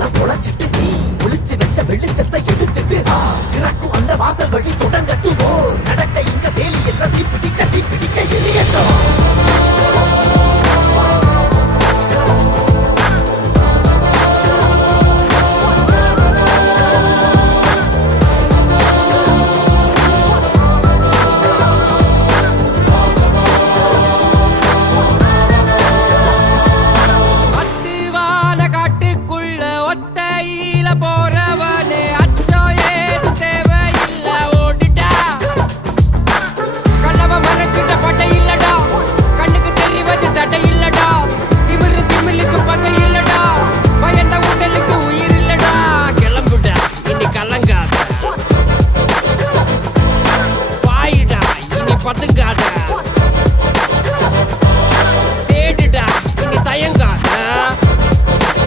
எல்லாம் தொலைச்சிட்டு நீ ஒளிச்சு வச்ச வெளிச்சத்தை எடுத்துட்டு இறக்கும் அந்த வாசல் வழி தொடங்கட்டு ஓர் நடக்க இங்க வேலி எல்லாம் தீப்பிடிக்க எரியட்டும். காட்டுக்குள்ள ஒத்தையில போ